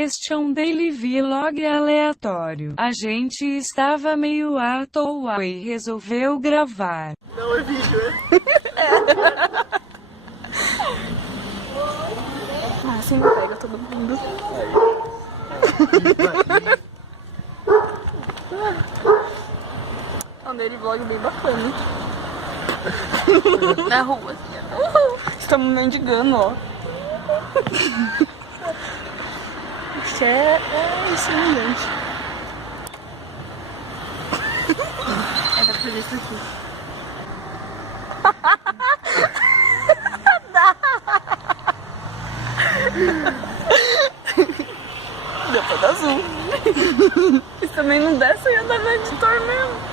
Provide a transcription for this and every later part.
este é um daily vlog aleatório. A gente estava meio à toa e resolveu gravar. Não é vídeo, Ah, assim não pega todo mundo. É um daily vlog bem bacana. Na rua, assim, ó. Estamos mendigando, ó. Isso é semelhante. É, dá pra fazer isso aqui. Deu pra dar zoom. Isso também não desce, eu ia dar no editor mesmo.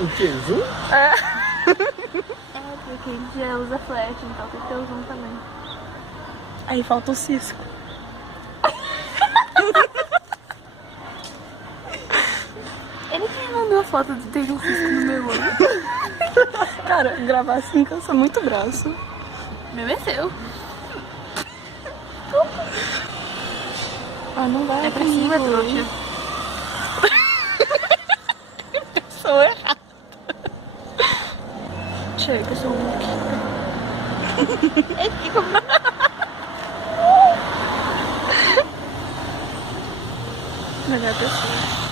O que? Zoom? É. Porque a gente já usa flash, então tem que ter o zoom também. Aí falta o cisco. Ele que me mandou a foto de ter um cisco no meu olho. Cara, gravar assim cansa muito o braço. Meu é seu. Ah, não vai. É pra cima, trouxa. Pessoa errada. Chega, seu look. É que como... Melhor pessoa.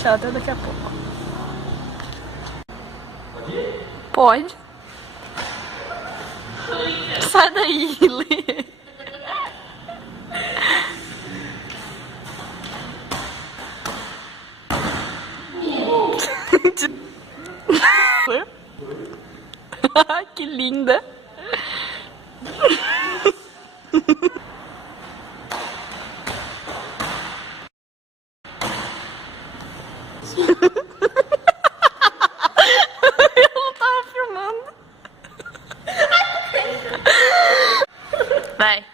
Tchau, até daqui a pouco. Pode. Sai daí, Lê. Que linda. Eu não tava filmando. Vai.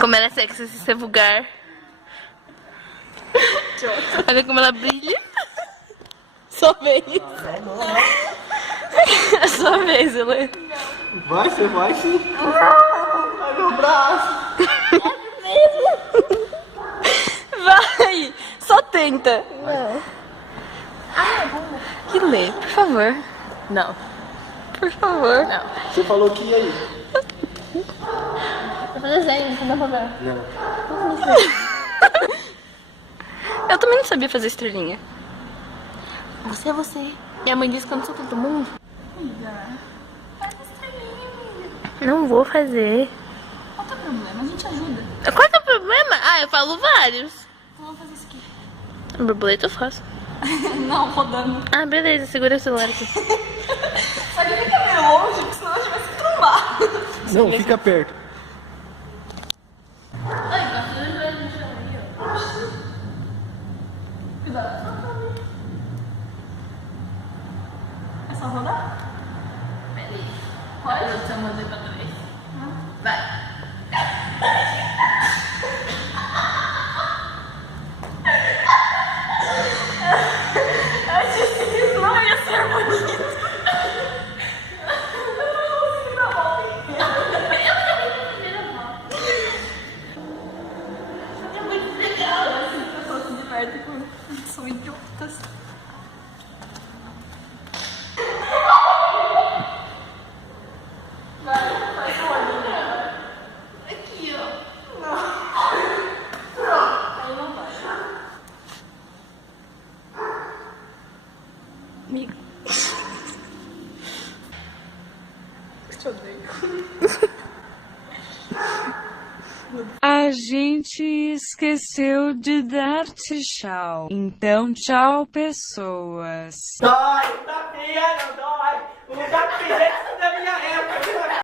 Como ela é sexy se ser vulgar. Olha como ela brilha. Sua vez. É sua vez, Helena. Vai, você vai sim. Ai, meu braço. Vai. Só tenta. Não. Que lê, por favor. Não. Por favor. Não. Você falou que ia ir. Vou fazer desenho, você não vai fazer. Não. Eu também não sabia fazer estrelinha. Você é você. Minha mãe disse que eu não sou todo mundo. Faz estrelinha, amiga. Não vou fazer. Qual que é o problema? A gente ajuda. Qual que é o problema? Ah, eu falo vários. Então vamos fazer isso aqui. Borboleta eu faço. Não, rodando. Ah, beleza. Segura o celular aqui. Só que fica meio longe, porque senão a gente vai se trombar. Não, fica perto. Cuidado. É só rodar? Beleza. Pode? Eu te mandei pra trás. Vai. Eu disse que isso não ia ser bonito. É muito legal, assim, pessoas se divertem quando são idiotas. Faz uma linha. Aqui, ó. Não. Aí não vai. Amigo. Te odeio. A gente esqueceu de dar-te tchau. Então, tchau, pessoas. Dói, o da pia não dói. O da pia da minha época.